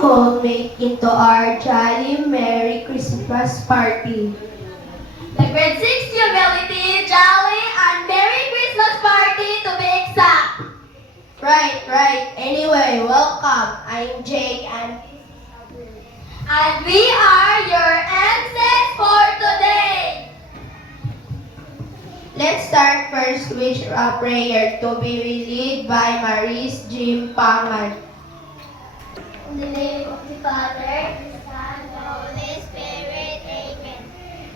called me into our jolly Merry Christmas party. The grade 6 humility, jolly, and Merry Christmas party to be exact. Right. Anyway, welcome. I'm Jake and We are your MCs for today. let's start first with a prayer to be led by Maris Jim Pangan. In the name of the Father, the Son, and the Holy Spirit, Amen.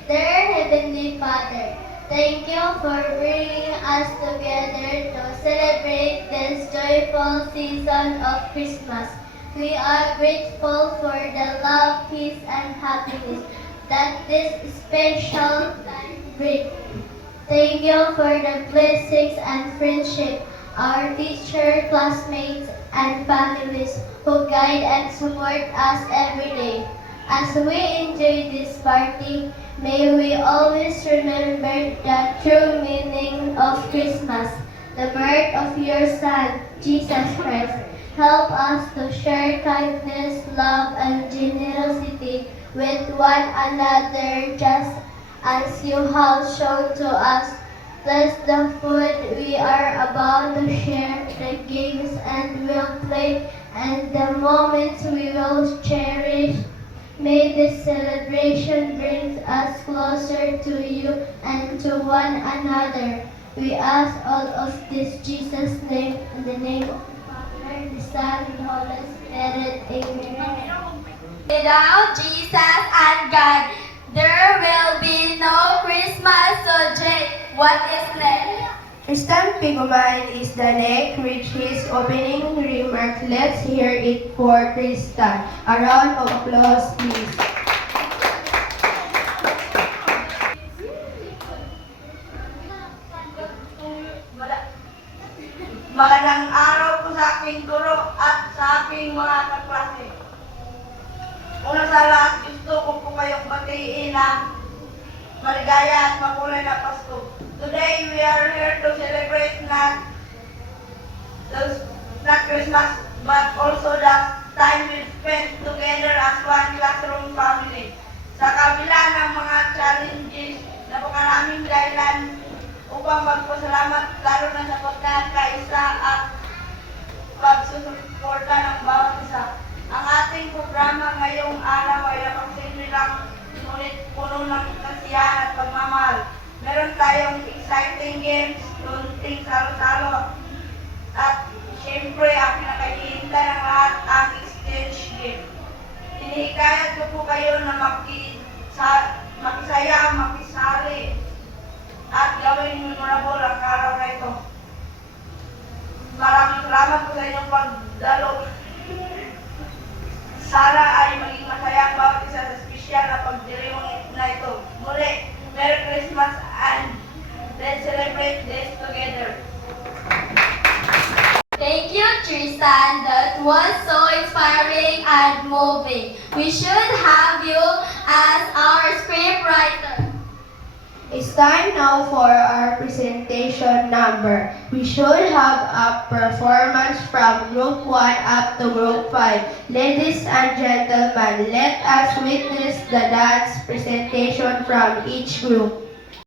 Dear Heavenly Father, thank you for bringing us together to celebrate this joyful season of Christmas. We are grateful for the love, peace, and happiness that this special time brings. Thank you for the blessings and friendship, our teacher, classmates, and families who guide and support us every day. As we enjoy this party, may we always remember the true meaning of Christmas, the birth of your Son, Jesus Christ. Help us to share kindness, love, and generosity with one another just as you have shown to us. Bless the food we are about to share, the games and will play, and the moments we will cherish. May this celebration bring us closer to you and to one another. We ask all of this Jesus' name, in the name of the Father, the Son, and the Holy Spirit. Amen. Without Jesus and God, there will be no Christmas. So, Jake, what is left? Tristan Pigoman is the next with his opening remarks. Let's hear it for Tristan. A round of applause, please. Magandang araw po sa aking guro at sa aking mga kaklase. Una sa lahat, gusto ko po kayong batiin ng maligaya at makulay na Pasko. Today, we are here to celebrate not Christmas, but also the time we spent together as one classroom family. Sa kabila ng mga challenges, napakaraming dahilan upang magpasalamat lalo na sa pagkakaisa at pagsusuporta ng bawat isa. Ang ating programa ngayong araw ay napagsimuli lang, ngunit puno ng kasiyahan at pagmamahal. Meron tayong exciting games, tunting salo-salo, at siyempre ang pinakahihintay ng lahat ang exchange game. Hinihikayat ko po kayo na makisaya, makisali, at gawing memorable ang araw na ito. Maraming salamat po sa inyong pagdalo. Sana ay maging masaya ang bawat isa sa espesyal na pagdiriwang na ito. Muli, Merry Christmas and let's celebrate this together. Thank you, Tristan. That was so inspiring and moving. We should have you as our scriptwriter. It's time now for our presentation number. We should have a performance from Group 1 up to Group 5. Ladies and gentlemen, let us witness the dance presentation from each group.